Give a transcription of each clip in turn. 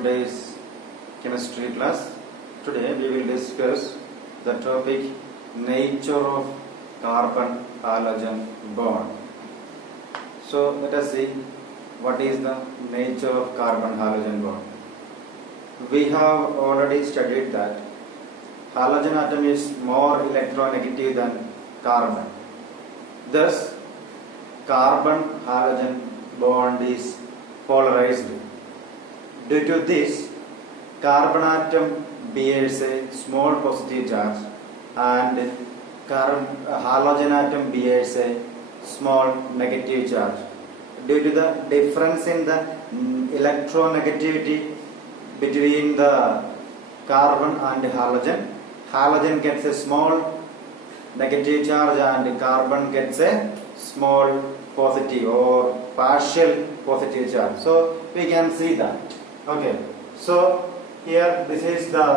today's chemistry class. Today we will discuss the topic nature of carbon halogen bond. So let us see what is the nature of carbon halogen bond. We have already studied that halogen atom is more electronegative than carbon. Thus, carbon halogen bond is polarized. Due to this, carbon atom bears a small positive charge and halogen atom bears a small negative charge. Due to the difference in the electronegativity between the carbon and halogen, halogen gets a small negative charge and carbon gets a small positive or partial positive charge. So we can see that. Okay. So here this is the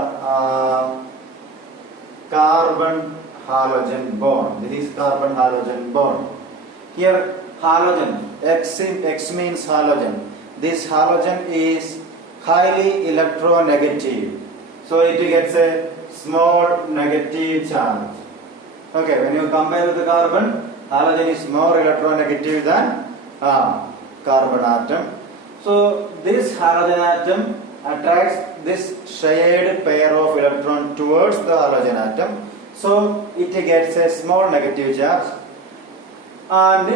carbon halogen bond. This is carbon halogen bond. Here halogen, X means halogen. This halogen is highly electronegative. So it gets a small negative charge. Okay, when you compare with the carbon, halogen is more electronegative than carbon atom. So this halogen atom attracts this shared pair of electrons towards the halogen atom. So it gets a small negative charge, and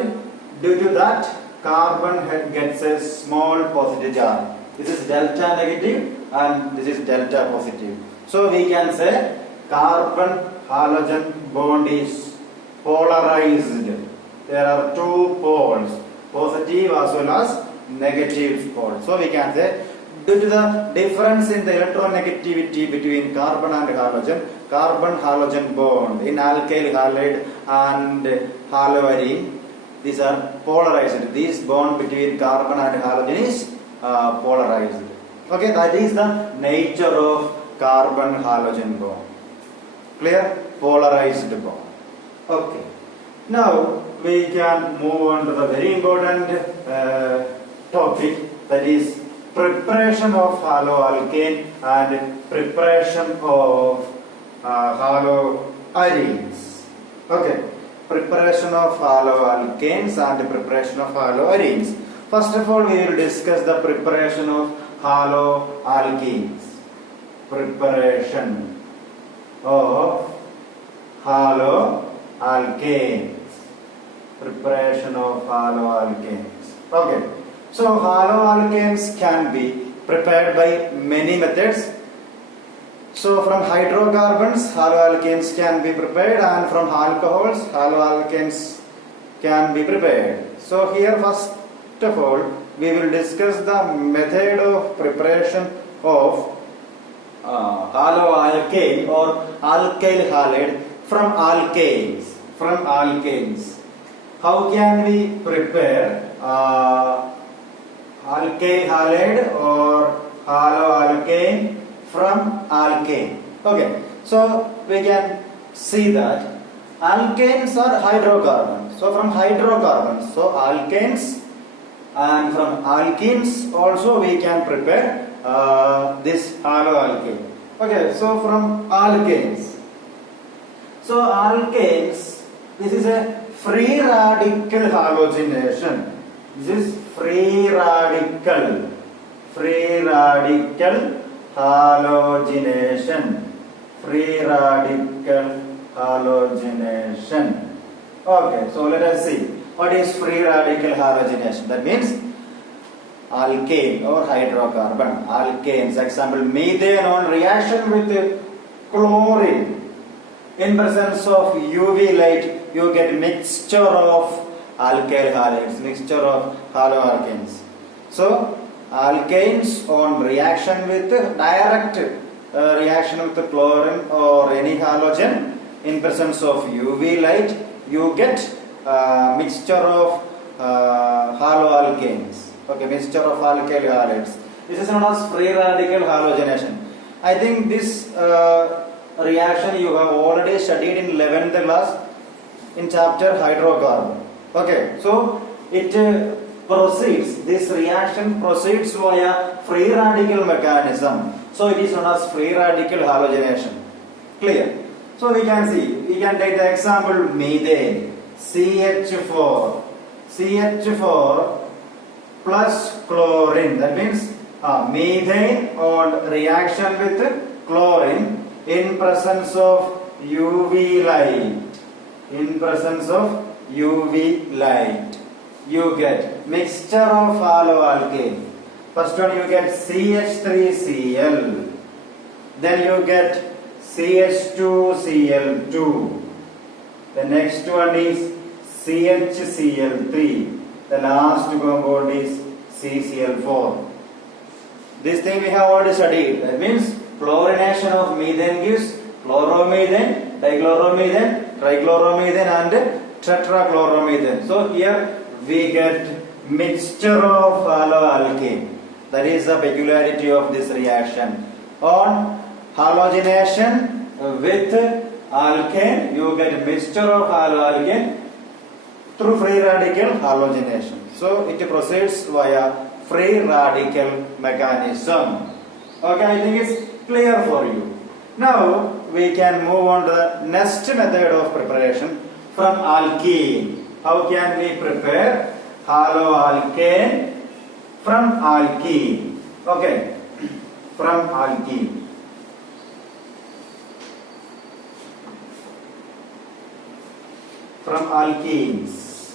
due to that, carbon gets a small positive charge. This is delta negative and this is delta positive. So we can say carbon halogen bond is polarized. There are two poles, positive as well as negative pole. So we can say due to the difference in the electronegativity between carbon and halogen, carbon halogen bond in alkyl halide and haloarine, these are polarized. This bond between carbon and halogen is polarized. Okay, that is the nature of carbon halogen bond. Clear? Polarized bond. Okay. Now we can move on to the very important topic, that is preparation of haloalkane and preparation of haloarenes. Okay. Preparation of haloalkanes and preparation of haloarenes. First of all, we will discuss the preparation of haloalkenes. Preparation of haloalkanes. Preparation of haloalkanes. Okay. So haloalkanes can be prepared by many methods. So from hydrocarbons, haloalkanes can be prepared, and from alcohols, haloalkanes can be prepared. So here first of all, we will discuss the method of preparation of haloalkane or alkyl halide from alkanes. From alkanes. How can we prepare alkyl halide or haloalkane from alkane? Okay, so we can see that alkanes are hydrocarbons. So from hydrocarbons, so alkanes, and from alkenes also we can prepare this haloalkane. Okay, so from alkanes. So alkanes, this is a free radical halogenation. This is free radical halogenation. Free radical halogenation. Okay, so let us see what is free radical halogenation. That means alkane or hydrocarbon. Alkanes, example methane on reaction with chlorine. In presence of UV light, you get mixture of alkyl halides, mixture of haloalkanes. So alkanes on reaction with direct reaction with chlorine or any halogen, in presence of UV light, you get mixture of haloalkanes. Okay, mixture of alkyl halides. This is known as free radical halogenation. I think this reaction you have already studied in 11th class in chapter hydrocarbon. Okay, so it proceeds. This reaction proceeds via free radical mechanism. So it is known as free radical halogenation. Clear? So we can see, we can take the example methane, CH4 plus chlorine. That means methane on reaction with chlorine in presence of UV light. In presence of UV light, you get mixture of haloalkane. First one you get CH3Cl. Then you get CH2Cl2. The next one is CHCl3. The last compound is CCl4. This thing we have already studied. That means chlorination of methane gives chloromethane, dichloromethane, trichloromethane and tetrachloromethane. So here we get mixture of haloalkane. That is the peculiarity of this reaction. On halogenation with alkane, you get mixture of haloalkane through free radical halogenation. So it proceeds via free radical mechanism. Okay, I think it's clear for you. Now we can move on to the next method of preparation from alkene. How can we prepare haloalkane from alkene? Okay, from alkene. From alkenes.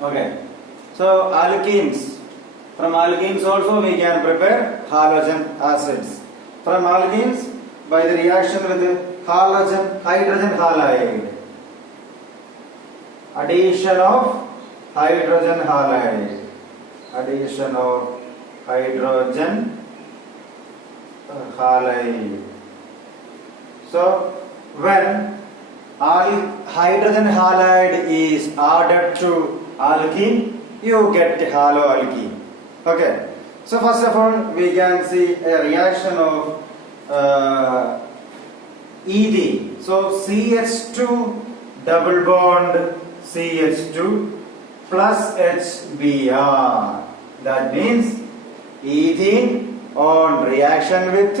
Okay, so alkenes. From alkenes also we can prepare halogen acids. From alkenes by the reaction with hydrogen halide. Addition of hydrogen halide. Addition of hydrogen halide. So when hydrogen halide is added to alkene, you get haloalkene. Okay, so first of all we can see a reaction of ethene. So CH2 double bond CH2 plus HBr. That means ethene on reaction with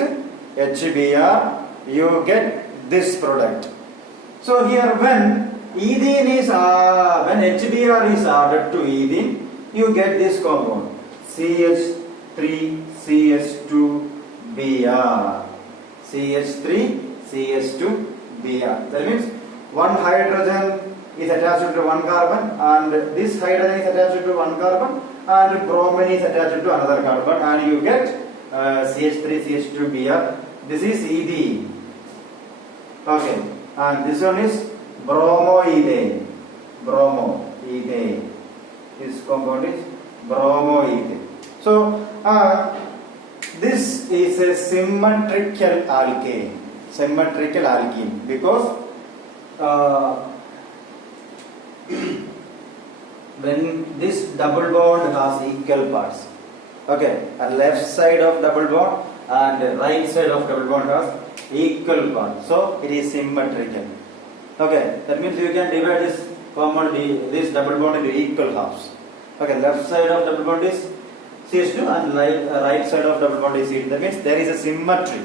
HBr, you get this product. So here when ethene is when HBr is added to ethene, you get this compound CH3CH2Br. CH3CH2Br. That means one hydrogen is attached to one carbon and this hydrogen is attached to one carbon and bromine is attached to another carbon and you get CH3CH2Br. This is ethene. Okay, and this one is bromoethane. Bromoethane. This compound is bromoethane. So this is a symmetrical alkane. Symmetrical alkene because when this double bond has equal parts. Okay, and left side of double bond and right side of double bond has equal parts. So it is symmetrical. Okay, that means you can divide this compound, this double bond into equal halves. Okay, left side of double bond is CH2 and right side of double bond is CH2. That means there is a symmetry.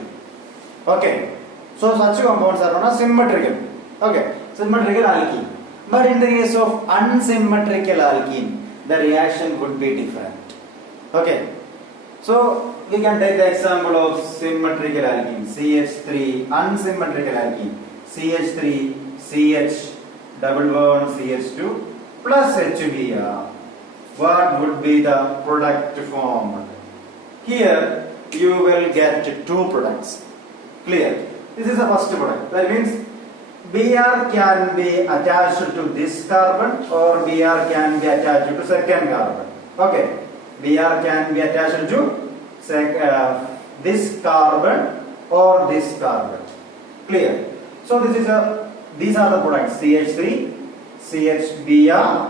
Okay, so such compounds are known as symmetrical. Okay, symmetrical alkene. But in the case of unsymmetrical alkene, the reaction would be different. Okay, so we can take the example of symmetrical alkene, CH3, unsymmetrical alkene, CH3, CH, double bond CH2 plus HBr. What would be the product formed? Here you will get two products. Clear? This is the first product. That means Br can be attached to this carbon or Br can be attached to second carbon. Okay, Br can be attached to this carbon or this carbon. Clear? So these are the products CH3, CHBr,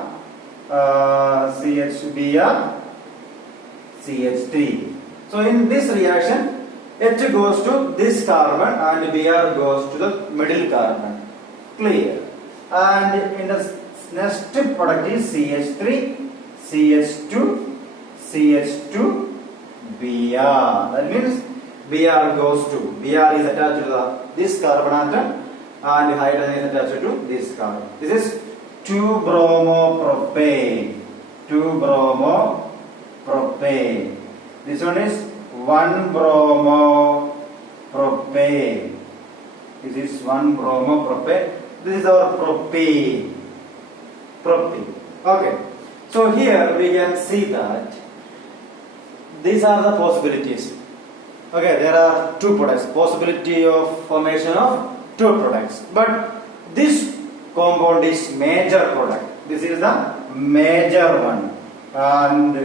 CHBr, CH3. So in this reaction, H goes to this carbon and Br goes to the middle carbon. Clear? And in the next product is CH3, CH2, CH2, Br. That means Br goes to, Br is attached to this carbon atom and hydrogen is attached to this carbon. This is 2-bromopropane. 2-bromopropane. This one is 1-bromopropane. This is 1-bromopropane. This is our propane. Propane. Okay. So here we can see that these are the possibilities. Okay, there are two products. Possibility of formation of two products. But this compound is major product. This is the major one. And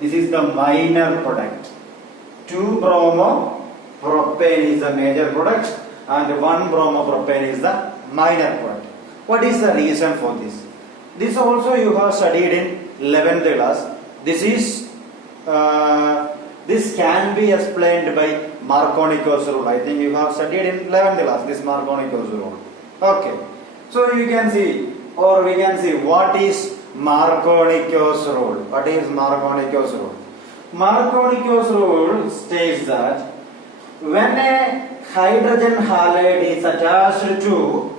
this is the minor product. 2-bromopropane is the major product and 1-bromopropane is the minor product. What is the reason for this? This also you have studied in 11th class. This can be explained by Marconi-Kos rule. I think you have studied in 11th class this Marconi-Kos rule. Okay. So you can see, or we can see, what is Marconi-Kos rule? What is Marconi-Kos rule? Marconi-Kos rule states that when a hydrogen halide is attached to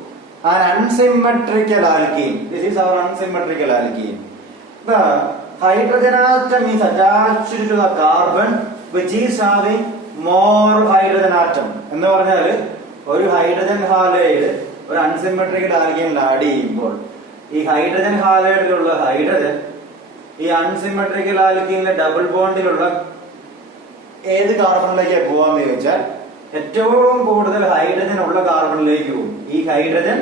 an unsymmetrical alkene, this is our unsymmetrical alkene, the hydrogen atom is attached to the carbon which is having more hydrogen atom. എന്ന് പറഞ്ഞാൽ ഒരു hydrogen halide ഒരു unsymmetrical ആൽക്കീനിൽ add ചെയ്യുമ്പോൾ ഈ hydrogen ഹാലൈഡിലുള്ള hydrogen ഈ unsymmetrical ആൽക്കീനിലെ double ബോണ്ടിലുള്ള ഏത് കാർബണിലേക്ക് പോവാന്ന് ചോദിച്ചാൽ ഏറ്റവും കൂടുതൽ ഹൈഡ്രജൻ ഉള്ള കാർബണിലേക്ക് പോകും. ഈ ഹൈഡ്രജൻ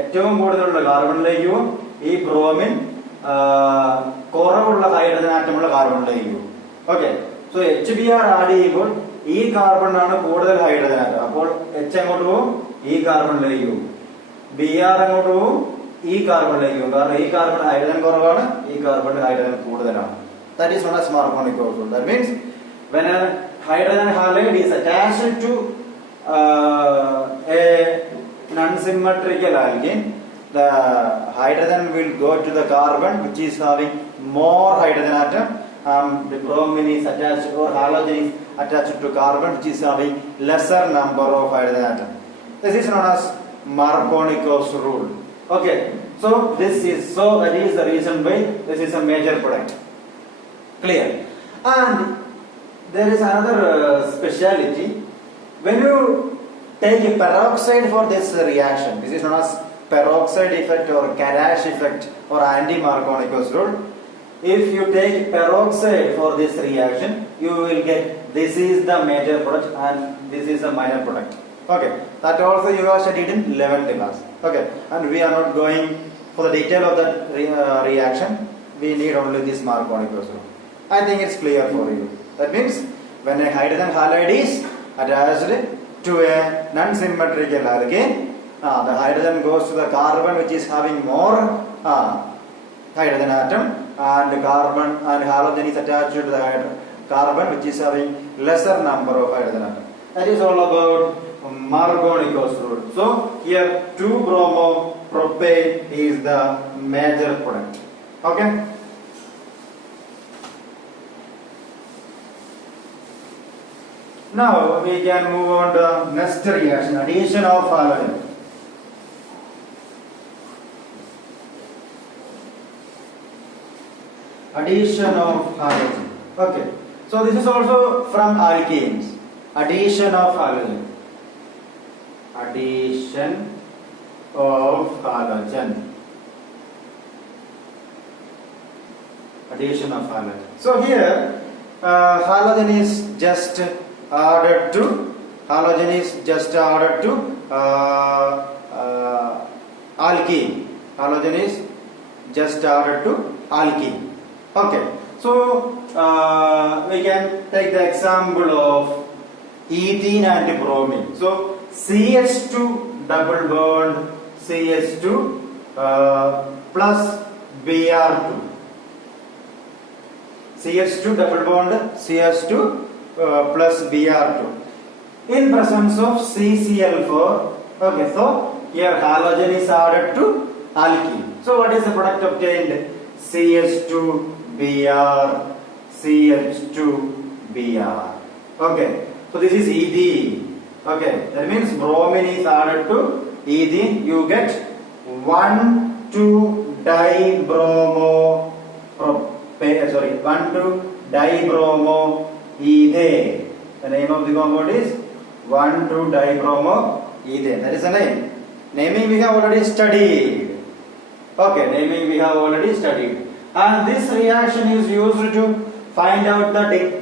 ഏറ്റവും കൂടുതലുള്ള കാർബണിലേക്ക് പോകും. ഈ ബ്രോമിൻ കുറവുള്ള ഹൈഡ്രജൻ ആറ്റമുള്ള കാർബണിലേക്ക് പോകും. ഓക്കെ. സോ HBr ആഡ് ചെയ്യുമ്പോൾ ഈ കാർബണിനാണ് കൂടുതൽ ഹൈഡ്രജൻ ആറ്റം. അപ്പോൾ H അങ്ങോട്ട് പോകും, ഈ കാർബണിലേക്ക് പോകും. Br അങ്ങോട്ട് പോകും, ഈ കാർബണിലേക്ക് പോകും. കാരണം ഈ കാർബൺ ഹൈഡ്രജൻ കുറവാണ്, ഈ കാർബണിൽ ഹൈഡ്രജൻ കൂടുതലാണ്. That is known as Marconi-Kos rule. That means when a hydrogen halide is attached to a non-symmetrical alkene, the hydrogen will go to the carbon which is having more hydrogen atom. The bromine is attached or halogen is attached to carbon which is having lesser number of hydrogen atom. This is known as Marconi-Kos rule. Okay, so that is the reason why this is a major product. Clear? And there is another speciality. When you take a peroxide for this reaction, this is known as peroxide effect or Karash effect or anti-Marconi-Kos rule. If you take peroxide for this reaction, you will get this is the major product and this is the minor product. Okay, that also you have studied in 11th class. Okay, and we are not going for the detail of that reaction. We need only this Marconi-Kos rule. I think it's clear for you. That means when a hydrogen halide is attached to a non-symmetrical alkane, the hydrogen goes to the carbon which is having more hydrogen atom, and carbon and halogen is attached to the carbon which is having lesser number of hydrogen atom. That is all about Marconi-Kos rule. So here 2-bromopropane is the major product. Okay. Now we can move on to next reaction, addition of halogen. Addition of halogen. Okay. So this is also from alkenes. Addition of halogen. Addition of halogen. Addition of halogen. So here halogen is just added to alkene. Halogen is just added to alkene. Okay, so we can take the example of ethene and bromine. So CH2 double bond CH2 plus Br2. CH2 double bond CH2 plus Br2 in presence of CCl4. Okay, so here halogen is added to alkene. So what is the product obtained? CH2Br, CH2Br. Okay, so this is ethene. Okay, that means bromine is added to ethene. You get 1,2-dibromo propane. Sorry, 1,2-dibromoethane. The name of the compound is 1,2-dibromoethane. That is the name. Naming we have already studied. Okay, naming we have already studied. And this reaction is used to find out the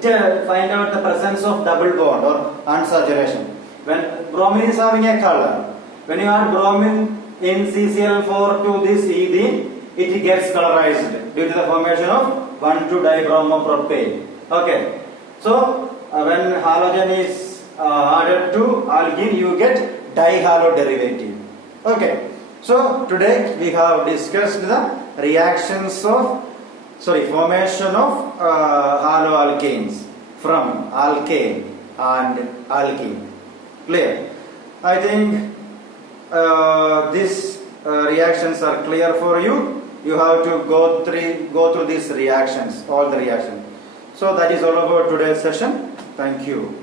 presence of double bond or unsaturation. When bromine is having a color, when you add bromine in CCl4 to this ethene, it gets colorized due to the formation of 1,2-dibromopropane. Okay, so when halogen is added to alkene, you get dihalo derivative. Okay, so today we have discussed the formation of haloalkanes from alkane and alkene. Clear? I think these reactions are clear for you. You have to go through these reactions, all the reactions. So that is all about today's session. Thank you.